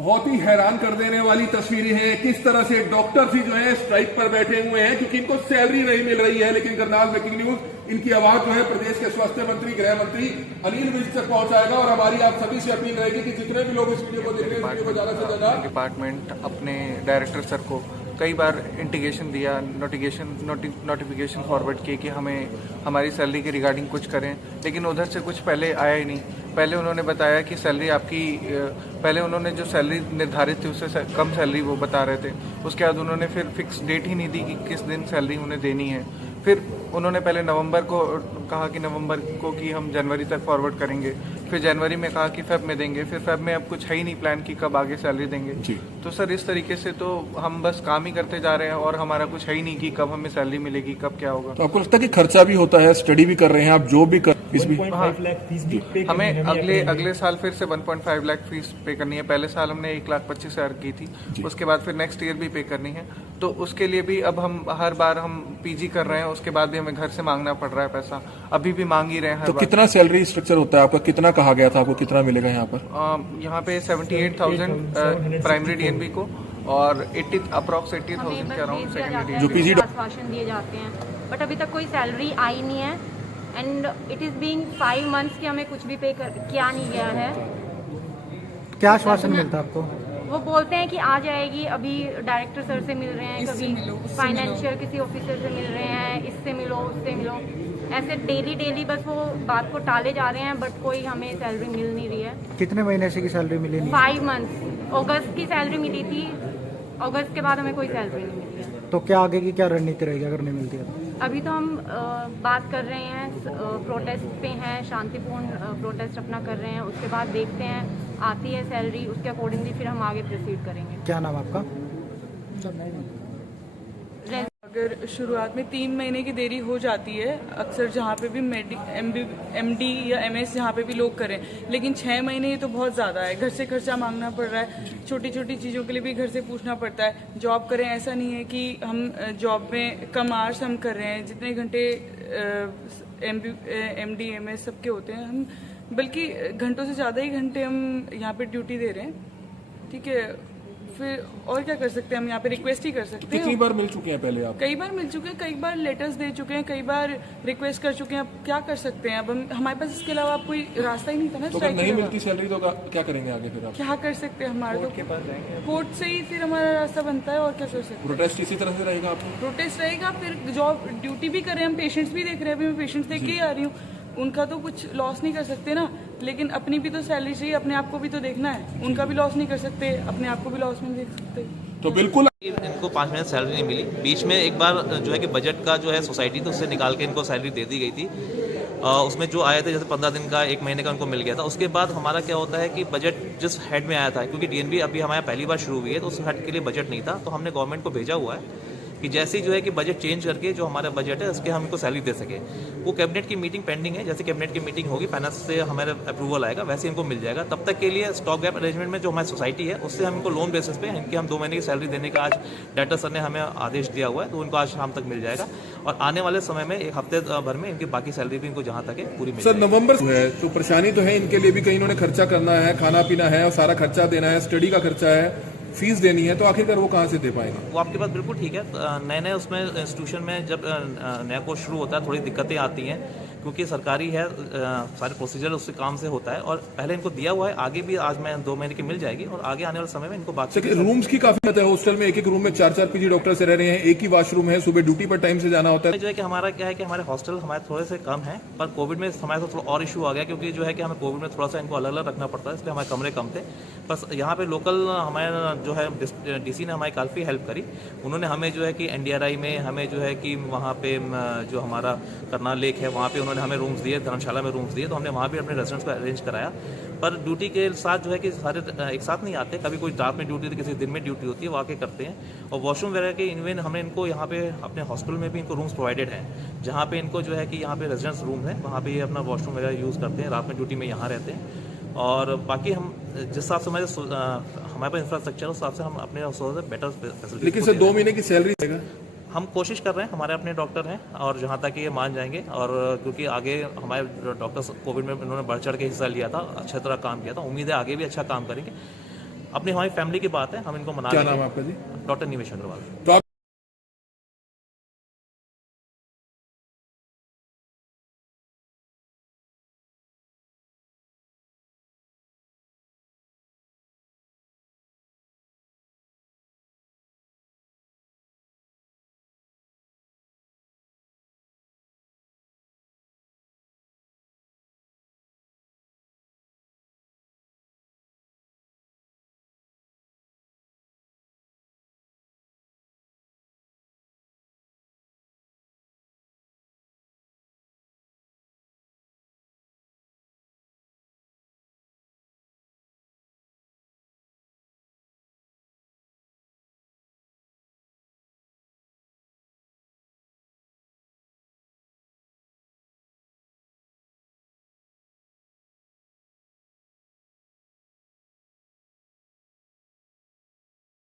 बहुत ही हैरान कर देने वाली तस्वीरें हैं। किस तरह से डॉक्टर्स ही जो है स्ट्राइक पर बैठे हुए हैं क्योंकि इनको सैलरी नहीं मिल रही है। लेकिन करनाल ब्रेकिंग न्यूज इनकी आवाज जो है प्रदेश के स्वास्थ्य मंत्री, गृह मंत्री अनिल विज तक पहुंचाएगा। और हमारी आप सभी से अपील रहेगी कि जितने भी लोग इस वीडियो को देख रहे हैं, वीडियो को ज्यादा से ज्यादा डिपार्टमेंट अपने डायरेक्टर सर को कई बार इंटीग्रेशन दिया, नोटिफिकेशन फॉरवर्ड किए कि हमें हमारी सैलरी के रिगार्डिंग कुछ करें, लेकिन उधर से कुछ पहले आया ही नहीं। पहले उन्होंने बताया कि सैलरी आपकी, पहले उन्होंने जो सैलरी निर्धारित थी उससे कम सैलरी वो बता रहे थे। उसके बाद उन्होंने फिर फिक्स डेट ही नहीं दी कि किस दिन सैलरी उन्हें देनी है। फिर उन्होंने पहले नवंबर को कहा कि नवंबर को कि हम जनवरी तक फॉरवर्ड करेंगे, फिर जनवरी में कहा कि फेब में देंगे, फिर फेब में अब कुछ है ही नहीं प्लान कि कब आगे सैलरी देंगे। तो सर इस तरीके से तो हम बस काम ही करते जा रहे हैं और हमारा कुछ है ही नहीं कि कब हमें सैलरी मिलेगी, कब क्या होगा। तो आपको लगता है कि खर्चा भी होता है, स्टडी भी कर रहे हैं आप, जो भी कर हमें अगले साल फिर से 1.5 लाख फीस पे करनी है। पहले साल हमने 1,25,000 की थी, उसके बाद फिर नेक्स्ट ईयर भी पे करनी है। तो उसके लिए भी अब हम हर बार हम पीजी कर रहे हैं, उसके बाद भी हमें घर से मांगना पड़ रहा है पैसा, अभी भी मांग ही रहे हैं। तो कितना सैलरी स्ट्रक्चर होता है आपका, कितना कहा गया था आपको, कितना मिलेगा यहाँ पर? यहाँ पे 78,000 प्राइमरी डीएनबी को और 80,000 के अराउंड सेकेंडरी जो पीजी आश्वासन दिए जाते हैं, बट अभी तक कोई सैलरी आई नहीं है। And it is being 5 months कि हमें कुछ भी पे किया नहीं गया है। क्या आश्वासन मिलता है आपको? वो बोलते हैं कि आ जाएगी, अभी डायरेक्टर सर से मिल रहे हैं, कभी फाइनेंशियल किसी ऑफिसर से मिल रहे हैं, इससे मिलो उससे मिलो, ऐसे डेली बस वो बात को टाले जा रहे हैं, बट कोई हमें सैलरी मिल नहीं रही है। कितने महीने से की सैलरी मिली नहीं? 5 मंथ्स। अगस्त की सैलरी मिली थी, अगस्त के बाद हमें कोई सैलरी नहीं मिली है। तो क्या आगे की क्या रणनीति रहेगी अगर नहीं मिलती है तो? अभी तो हम बात कर रहे हैं, प्रोटेस्ट पे हैं, शांतिपूर्ण प्रोटेस्ट अपना कर रहे हैं। उसके बाद देखते हैं, आती है सैलरी, उसके अकॉर्डिंगली फिर हम आगे प्रोसीड करेंगे। क्या नाम आपका? अगर शुरुआत में 3 महीने की देरी हो जाती है, अक्सर जहाँ पे भी एमडी या एमएस जहाँ पे भी लोग करें, लेकिन 6 महीने ये तो बहुत ज़्यादा है। घर से खर्चा मांगना पड़ रहा है, छोटी छोटी चीज़ों के लिए भी घर से पूछना पड़ता है। जॉब करें, ऐसा नहीं है कि हम जॉब में कम आवर्स हम कर रहे हैं, जितने घंटे एमडी एमएस सबके होते हैं, हम बल्कि घंटों से ज़्यादा ही घंटे हम यहाँ पे ड्यूटी दे रहे हैं। ठीक है, फिर और क्या कर सकते हैं हम? यहाँ पे रिक्वेस्ट ही कर सकते हैं। कितनी बार मिल चुके हैं पहले आप? कई बार मिल चुके हैं, कई बार लेटर्स दे चुके हैं, कई बार रिक्वेस्ट कर चुके हैं। अब क्या कर सकते हैं? अब हमारे पास इसके अलावा कोई रास्ता ही नहीं था ना। तो अगर नहीं मिलती सैलरी तो क्या करेंगे आगे फिर आप? क्या कर सकते हैं? हमारे तो कोर्ट से ही फिर हमारा रास्ता बनता है, और क्या कर सकते हैं? प्रोटेस्ट इसी तरह से रहेगा आपको? प्रोटेस्ट रहेगा, फिर जॉब ड्यूटी भी करें, हम पेशेंट्स भी देख रहे हैं। अभी मैं पेशेंट्स देख के ही आ रही हूँ, उनका तो कुछ लॉस नहीं कर सकते ना, लेकिन अपनी भी तो सैलरी चाहिए, अपने आप को भी तो देखना है। उनका भी लॉस नहीं कर सकते, अपने आप को भी लॉस नहीं देख सकते। तो बिल्कुल इनको 5 महीने सैलरी नहीं मिली। बीच में एक बार जो है कि बजट का जो है सोसाइटी तो उससे निकाल के इनको सैलरी दे दी गई थी। उसमें जो आए थे, जैसे 15 दिन का, 1 महीने का उनको मिल गया था। उसके बाद हमारा क्या होता है कि बजट जिस हेड में आया था, क्योंकि डीएनबी अभी हमारे पहली बार शुरू हुई है, तो उस हेड के लिए बजट नहीं था, तो हमने गवर्नमेंट को भेजा हुआ है कि जैसे ही जो है कि बजट चेंज करके जो हमारा बजट है उसके हम इनको सैलरी दे सके। वो कैबिनेट की मीटिंग पेंडिंग है, जैसे कैबिनेट की मीटिंग होगी, फाइनेंस से हमारा अप्रूवल आएगा, वैसे इनको मिल जाएगा। तब तक के लिए स्टॉक गैप अरेंजमेंट में जो हमारी सोसाइटी है उससे हम इनको लोन बेसिस पे इनकी हम 2 महीने की सैलरी देने का आज डायरेक्टर सर ने हमें आदेश दिया हुआ है, तो उनको आज शाम तक मिल जाएगा। और आने वाले समय में 1 हफ्ते भर में इनकी बाकी सैलरी भी इनको जहाँ तक है पूरी मिल जाएगी। सर नवंबर है तो परेशानी तो है इनके लिए भी, कहीं इन्होंने खर्चा करना है, खाना पीना है और सारा खर्चा देना है, स्टडी का खर्चा है, फीस देनी है, तो आखिरकार वो कहाँ से दे पाएंगे? वो आपकी बात बिल्कुल ठीक है। नए उसमें इंस्टीट्यूशन में जब नया कोर्स शुरू होता है, थोड़ी दिक्कतें आती हैं, क्योंकि सरकारी है, सारे प्रोसीजर उससे काम से होता है। और पहले इनको दिया हुआ है, आगे भी आज मैं 2 महीने की मिल जाएगी, और आगे आने वाले समय में इनको बात। रूम्स की काफी है, हॉस्टल में एक रूम में 4-4 पीजी डॉक्टर से रह रहे हैं, एक ही वॉशरूम है, सुबह ड्यूटी पर टाइम से जाना होता है। जो है कि हमारा क्या है कि हमारे हॉस्टल हमारे थोड़े से कम है, पर कोविड में हमारे साथ थोड़ा और इशू आ गया, क्योंकि जो है कि हमें कोविड में थोड़ा सा इनको अलग अलग रखना पड़ता है, इसलिए हमारे कमरे कम थे। बस यहाँ पे लोकल हमारे जो है डीसी ने हमारी काफ़ी हेल्प करी। उन्होंने हमें जो है कि एनडीआरआई में हमें जो है कि वहाँ पे जो हमारा करनाल लेक है वहाँ पे उन्होंने हमें रूम्स दिए, धर्मशाला में रूम्स दिए, तो हमने वहाँ भी अपने रेजिडेंट्स को अरेंज कराया। पर ड्यूटी के साथ जो है कि सारे एक साथ नहीं आते, कभी कोई रात में ड्यूटी होती है, किसी दिन में ड्यूटी होती है, वो आके करते हैं। और वॉशरूम वगैरह के इवन हमने इनको यहाँ पे अपने हॉस्पिटल में भी इनको रूम्स प्रोवाइडेड हैं, जहाँ पे इनको जो है कि यहाँ पे रेजिडेंट्स रूम है, वहाँ पे ये अपना वॉशरूम वगैरह यूज़ करते हैं, रात में ड्यूटी में यहाँ रहते हैं। और बाकी हम जिस हिसाब से हमारे पास इंफ्रास्ट्रक्चर है, उस हिसाब से हम अपने से बेटर फैसिलिटी। लेकिन सर 2 महीने की सैलरी देगा? हम कोशिश कर रहे हैं, हमारे अपने डॉक्टर हैं, और जहाँ तक ये मान जाएंगे। और क्योंकि आगे हमारे डॉक्टर्स कोविड में इन्होंने बढ़ चढ़ के हिस्सा लिया था, अच्छी तरह काम किया था, उम्मीद है आगे भी अच्छा काम करेंगे। अपनी हमारी फैमिली की बात है, हम इनको मना क्या लेंगे। नाम है आपका जी? डॉक्टर निमेश अग्रवाल। तो आप